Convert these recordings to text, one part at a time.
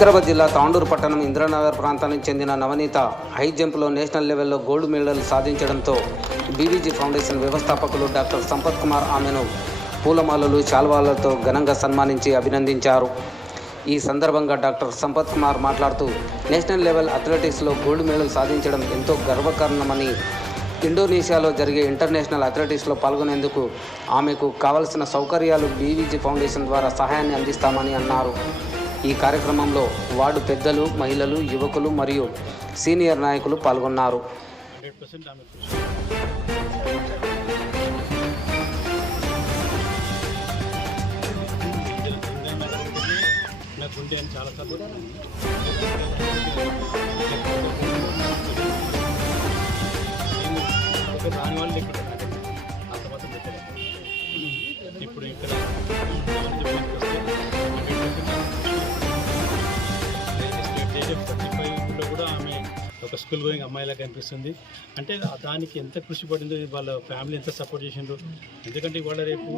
వికారాబాద్ జిల్లా తాండూరు పట్టణం ఇంద్రనగర్ ప్రాంతానికి చెందిన నవనీత హై జంప్లో నేషనల్ లెవెల్లో గోల్డ్ మెడల్ సాధించడంతో బీవీజీ ఫౌండేషన్ వ్యవస్థాపకులు డాక్టర్ సంపత్ కుమార్ ఆమెను పూలమాలలు శాల్వాలతో ఘనంగా సన్మానించి అభినందించారు. ఈ సందర్భంగా డాక్టర్ సంపత్ కుమార్ మాట్లాడుతూ నేషనల్ లెవెల్ అథ్లెటిక్స్లో గోల్డ్ మెడల్ సాధించడం ఎంతో గర్వకారణమని ఇండోనేషియాలో జరిగే ఇంటర్నేషనల్ అథ్లెటిక్స్లో పాల్గొనేందుకు ఆమెకు కావలసిన సౌకర్యాలు బీవీజీ ఫౌండేషన్ ద్వారా సహాయాన్ని అందిస్తామని అన్నారు. ఈ కార్యక్రమంలో వార్డు పెద్దలు మహిళలు యువకులు మరియు సీనియర్ నాయకులు పాల్గొన్నారు. దానివల్ల ఇక్కడ స్కూల్ గోయింగ్ అమ్మాయిలా కనిపిస్తుంది. అంటే దానికి ఎంత కృషి పడిందో వాళ్ళ ఫ్యామిలీ ఎంత సపోర్ట్ చేసిండ్రు ఎందుకంటే ఇవాళ రేపు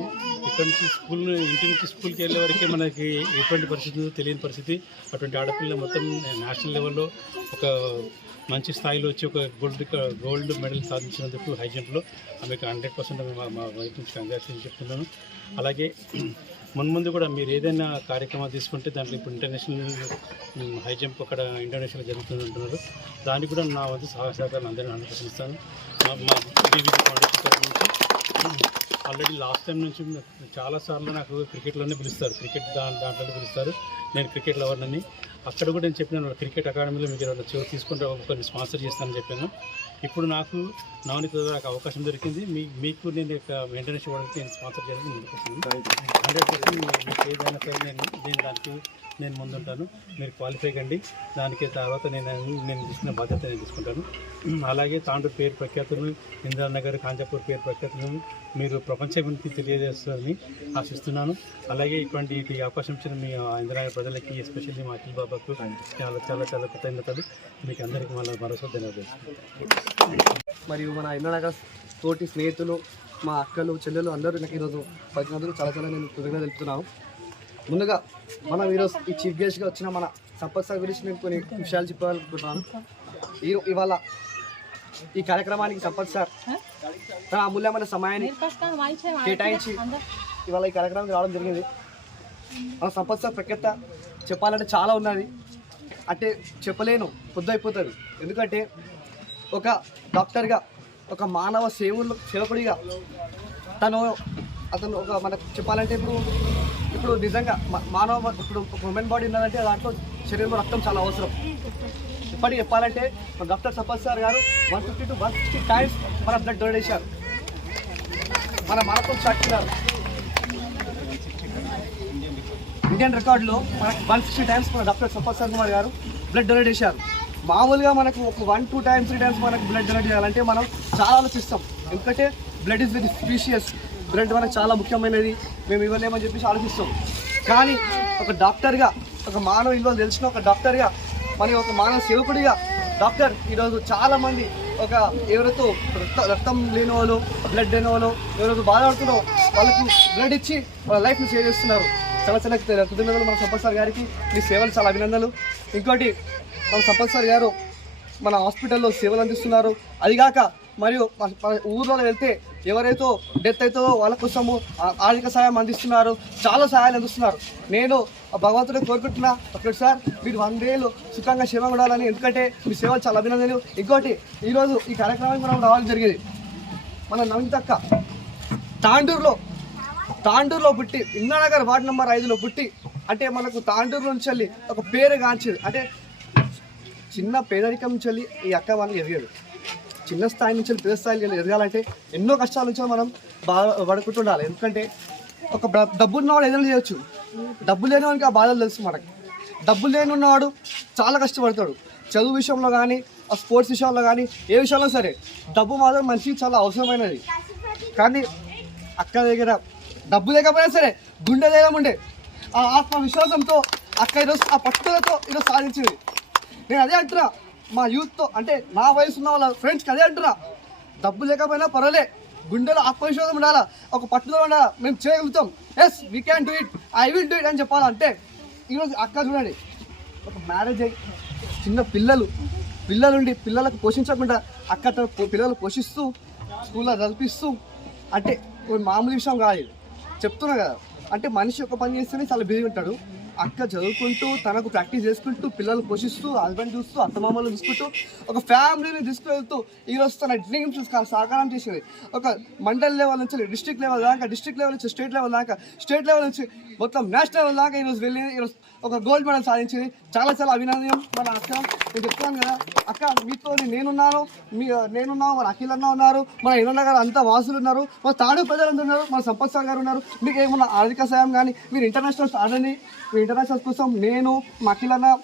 ఇక్కడ నుంచి స్కూల్ ఇంటి నుంచి స్కూల్కి వెళ్ళే వరకే మనకి ఎటువంటి పరిస్థితి ఉందో తెలియని పరిస్థితి. అటువంటి ఆడపిల్ల మొత్తం నేషనల్ లెవెల్లో ఒక మంచి స్థాయిలో వచ్చి ఒక గోల్డ్ గోల్డ్ మెడల్ సాధించినందుకు హై జంప్లో ఆమెకు హండ్రెడ్ పర్సెంట్ మా వైపు నుంచి కంగ్రాచులేషన్ చెప్తున్నాను. అలాగే మున్ముందు కూడా మీరు ఏదైనా కార్యక్రమాలు తీసుకుంటే దాంట్లో ఇప్పుడు ఇంటర్నేషనల్ హై జంప్ అక్కడ ఇంటర్నేషనల్ జరుగుతుంది అంటున్నారు. దానికి కూడా నా వద్ద సహాయ సహకారాలు అందరినీ అనుసరిస్తాను మా బీబీసీ ఫౌండేషన్ నుంచి ఆల్రెడీ లాస్ట్ టైం నుంచి చాలా సార్లు నాకు క్రికెట్లోనే పిలుస్తారు. క్రికెట్ దాని దాంట్లో పిలుస్తారు. నేను క్రికెట్ లవర్నని అక్కడ కూడా నేను చెప్పినాను క్రికెట్ అకాడమీలో మీకు ఏదైనా చోటు తీసుకుంటే కొన్ని స్పాన్సర్ చేస్తానని చెప్పాను. ఇప్పుడు నాకు నవనీత నాకు అవకాశం దొరికింది. మీ మీకు నేను ఇక ఇంటర్నేషనల్ ఇవ్వడానికి నేను స్పాన్సర్ చేయడానికి ముందుకు వస్తాను హండ్రెడ్ పర్సెంట్ మీకు ఏదైనా సరే నేను నేను దానికి నేను ముందుంటాను. మీరు క్వాలిఫై కండి. దానికి తర్వాత నేను నేను తీసుకున్న బాధ్యత నేను తీసుకుంటాను. అలాగే తాండూరు పేరు ప్రఖ్యాతులు ఇందిరానగర్ కాంచాపూర్ పేరు ప్రఖ్యాతులను మీరు ప్రపంచానికి తెలియజేస్తారని ఆశిస్తున్నాను. అలాగే ఇటువంటి ఈ అవకాశం ఇచ్చిన మీ ఇందిరానగర్ ప్రజలకి ఎస్పెషల్లీ మా అఖిల్ బాబాకు చాలా చాలా చాలా కృతజ్ఞతలు. మీకు అందరికీ మళ్ళీ మరోసారి ధన్యవాదాలు. మరియు మన ఇంద్రనగర్ తోటి స్నేహితులు మా అక్కలు చెల్లెలు అందరూ నాకు ఈరోజు పలికినందుకు చాలా చాలా నేను కృతజ్ఞత తెలుపుతున్నాను. ముందుగా మనం ఈరోజు ఈ చీఫ్ గెస్ట్గా వచ్చిన మన సంపత్ సార్ గురించి నేను కొన్ని విషయాలు చెప్పాలనుకుంటున్నాను. ఈ ఇవాళ ఈ కార్యక్రమానికి సంపత్ సార్ తన అమూల్యమైన సమయాన్ని కేటాయించి ఇవాళ ఈ కార్యక్రమానికి రావడం జరిగింది. మన సంపత్ సార్ ప్రఖ్యాత చెప్పాలంటే చాలా ఉన్నది. అంటే చెప్పలేను పొద్దు అయిపోతుంది ఎందుకంటే ఒక డాక్టర్గా ఒక మానవ సేవలు సేవకుడిగా తను అతను ఒక మనకు చెప్పాలంటే ఇప్పుడు ఇప్పుడు నిజంగా మానవ ఇప్పుడు ఒక ఉమెన్ బాడీ ఉన్నదంటే దాంట్లో శరీరంలో రక్తం చాలా అవసరం. ఇప్పటికి చెప్పాలంటే డాక్టర్ సపత్ సార్ గారు one fifty to one sixty times మన బ్లడ్ డొనేట్ చేశారు మన మనతో సాక్షిగారు ఇండియన్ రికార్డులో మనకు వన్ సిక్స్టీ టైమ్స్ మన డాక్టర్ సపత్ సార్ కుమార్ గారు బ్లడ్ డొనేట్ చేశారు. మామూలుగా మనకు ఒక one two times three times మనకు బ్లడ్ డొనేట్ చేయాలంటే మనం చాలా ఆలోచిస్తాం. ఎందుకంటే బ్లడ్ ఇస్ వెరీ స్పీషియస్ బ్లడ్ మనకు చాలా ముఖ్యమైనది. మేము ఇవ్వలేమని చెప్పేసి ఆలోచిస్తాం. కానీ ఒక డాక్టర్గా ఒక మానవ విలువలు తెలిసిన ఒక డాక్టర్గా మరి ఒక మానవ సేవకుడిగా డాక్టర్ ఈరోజు చాలామంది ఒక ఎవరితో రక్త రక్తం లేని వాళ్ళు బ్లడ్ లేని వాళ్ళు ఎవరైతే బాధపడుతున్నారో వాళ్ళకు బ్లడ్ ఇచ్చి వాళ్ళ లైఫ్ని సేవ్ చేస్తున్నారు. చాలా చాలా కృతజ్ఞతలు మన సంపత్ సార్ గారికి. మీ సేవలు చాలా అభినందనలు. ఇంకోటి మన సంపత్ సార్ గారు మన హాస్పిటల్లో సేవలు అందిస్తున్నారు. అదిగాక మరియు ఊర్లో వెళ్తే ఎవరైతే డెత్ అవుతుందో వాళ్ళ కోసము ఆర్థిక సహాయం అందిస్తున్నారు చాలా సహాయాలు అందిస్తున్నారు. నేను ఆ భగవంతుడిని కోరుకుంటున్నా ఒకటి సార్ మీరు వందేళ్ళు సుఖంగా సేవ ఉండాలని. ఎందుకంటే మీ సేవలు చాలా అభినందనలు. ఇంకోటి ఈరోజు ఈ కార్యక్రమానికి మనం రావడం జరిగేది మన నవీతక్క తాండూరులో తాండూరులో పుట్టి ఇందానగర్ వార్డు నెంబర్ ఐదులో పుట్టి అంటే మనకు తాండూరు నుంచి వెళ్ళి ఒక పేరు గాంచేది. అంటే చిన్న పేదరికం నుంచి వెళ్ళి ఈ అక్క వాళ్ళకి ఎదిగాడు. చిన్న స్థాయి నుంచి పెద్ద స్థాయికి వెళ్ళి ఎదగాలంటే ఎన్నో కష్టాల నుంచి మనం బాధ పడుకుంటుండాలి. ఎందుకంటే ఒక డబ్బు ఉన్నవాడు ఏదైనా చేయొచ్చు. డబ్బు లేనివాడికి ఆ బాధలు తెలుసు మనకి. డబ్బు లేని ఉన్నవాడు చాలా కష్టపడతాడు. చదువు విషయంలో కానీ ఆ స్పోర్ట్స్ విషయంలో కానీ ఏ విషయంలో సరే డబ్బు మాత్రం మనిషికి చాలా అవసరమైనది. కానీ అక్క దగ్గర డబ్బు లేకపోయినా సరే గుండె ధైర్యం ఉండే. ఆ ఆత్మవిశ్వాసంతో అక్క ఈరోజు ఆ పట్టుదలతో ఈరోజు సాధించింది. నేను అదే అంటున్నా. మా యూత్తో అంటే నా వయసు ఉన్న వాళ్ళ ఫ్రెండ్స్కి అదే అంటున్నా. డబ్బు లేకపోయినా పర్వాలే. గుండెలో ఆత్మవిశ్వాసం ఉండాలా? ఒక పట్టుదల ఉండాలా? మేము చేయగలుగుతాం. Yes we can do it I will do it అని చెప్పాలంటే ఈరోజు అక్క చూడండి. ఒక మ్యారేజ్ అయ్యి చిన్న పిల్లలు పిల్లలుండి పిల్లలకు పోషించకుండా అక్క పిల్లలు పోషిస్తూ స్కూల్లో చదివిస్తూ అంటే కొన్ని మామూలు విషయం కాదు చెప్తున్నా కదా. అంటే మనిషి ఒక పని చేస్తేనే చాలా బిజీ ఉంటాడు. అక్క చదువుకుంటూ తనకు ప్రాక్టీస్ చేసుకుంటూ పిల్లలు పోషిస్తూ హస్బెండ్ చూస్తూ అత్తమామలు చూసుకుంటూ ఒక ఫ్యామిలీని తీసుకువెళ్తూ ఈరోజు తన డ్రీమ్స్ సాకారం చేసింది. ఒక మండల్ లెవెల్ నుంచి డిస్ట్రిక్ట్ లెవెల్ దాకా డిస్ట్రిక్ట్ లెవెల్ నుంచి స్టేట్ లెవెల్ దాకా స్టేట్ లెవెల్ నుంచి మొత్తం నేషనల్ లెవెల్ దాకా ఈరోజు వెళ్ళి ఈరోజు ఒక గోల్డ్ మెడల్ సాధించింది. చాలా చాలా అభినందనం మన అక్క. నేను చెప్తాను కదా అక్క మీతో నేనున్నాను మీ నేనున్నాను మన అఖిల్ అన్న ఉన్నారు మన ఇరన్న గారు అంతా వాసులు ఉన్నారు మన తాడు ప్రజలంతా ఉన్నారు మన సంపత్ సార్ గారు ఉన్నారు. మీకు ఏమన్నా ఆర్థిక సాయం కానీ మీరు ఇంటర్నేషనల్స్ ఆడండి ఇంటర్నేషనల్ కోసం నేను మా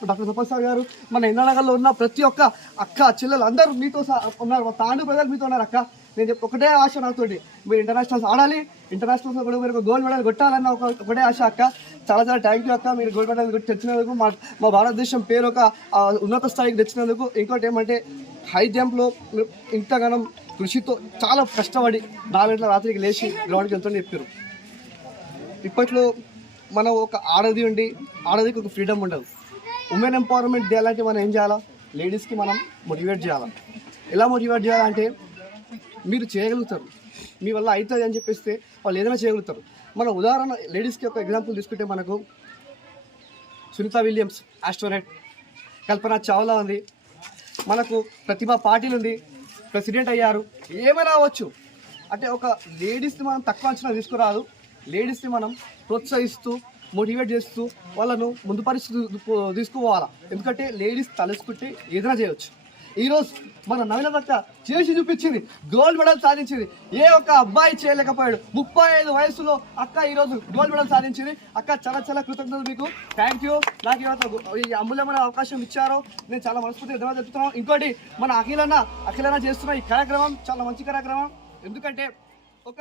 డాక్టర్ సంపత్ సార్ గారు మన ఇంద్రనగర్లో ఉన్న ప్రతి ఒక్క అక్క చెల్లెలు అందరూ మీతో సహా ఉన్నారు. మా తాండు ప్రజలు మీతో ఉన్నారు అక్క. నేను ఒకటే ఆశ నాతోటి. మీరు ఇంటర్నేషనల్స్ ఆడాలి. ఇంటర్నేషనల్స్ కూడా మీరు గోల్డ్ మెడల్ కొట్టాలన్న ఒక ఒకటే ఆశ అక్క. చాలా చాలా థ్యాంక్ యూ అక్క. మీరు గోల్డ్ మెడల్ కొట్టి తెచ్చినందుకు మా మా భారతదేశం పేరు ఒక ఉన్నత స్థాయికి తెచ్చినందుకు. ఇంకోటి ఏమంటే హై జంప్లో ఇంతగానం కృషితో చాలా కష్టపడి నాలుగు గంటల రాత్రికి లేచి గ్రౌండ్కి వెళ్తుంటే చెప్పారు. ఇప్పట్లో మనం ఒక ఆడది ఉండి ఆడదికి ఒక ఫ్రీడమ్ ఉండదు. ఉమెన్ ఎంపవర్మెంట్ చేయాలంటే మనం ఏం చేయాలా? లేడీస్కి మనం మోటివేట్ చేయాలా? ఎలా మోటివేట్ చేయాలంటే మీరు చేయగలుగుతారు. మీ వల్ల అవుతుంది అని చెప్పేస్తే వాళ్ళు ఏదైనా చేయగలుగుతారు. మన ఉదాహరణ లేడీస్కి ఒక ఎగ్జాంపుల్ తీసుకుంటే మనకు సునీత విలియమ్స్ ఆస్ట్రోనెట్ కల్పన చావ్లా ఉంది. మనకు ప్రతిభా పాటిల్ ఉంది. ప్రెసిడెంట్ అయ్యారు. ఏమైనా అవ్వచ్చు. అంటే ఒక లేడీస్ని మనం తక్కువ అంచనా తీసుకురాదు. లేడీస్ని మనం ప్రోత్సహిస్తూ మోటివేట్ చేస్తూ వాళ్ళను ముందు పరిస్థితి తీసుకుపోవాలా. ఎందుకంటే లేడీస్ తలసుకుంటే ఏదైనా చేయవచ్చు ఈరోజు మన నవీన భర్త చేసి చూపించింది గోల్డ్ మెడల్ సాధించింది. ఏ ఒక్క అబ్బాయి చేయలేకపోయాడు. ముప్పై ఐదు వయసులో అక్క ఈరోజు గోల్డ్ మెడల్ సాధించింది. అక్క చాలా చాలా కృతజ్ఞతలు మీకు. థ్యాంక్ యూ నాకు ఇవాళ ఈ అమూల్యమైన అవకాశం ఇచ్చారో. నేను చాలా మనస్ఫూర్తిగా ధన్యవాదాలు చెప్తున్నాను. ఇంకోటి మన అఖిలన్న అఖిలన్న చేస్తున్న ఈ కార్యక్రమం చాలా మంచి కార్యక్రమం. ఎందుకంటే ఒక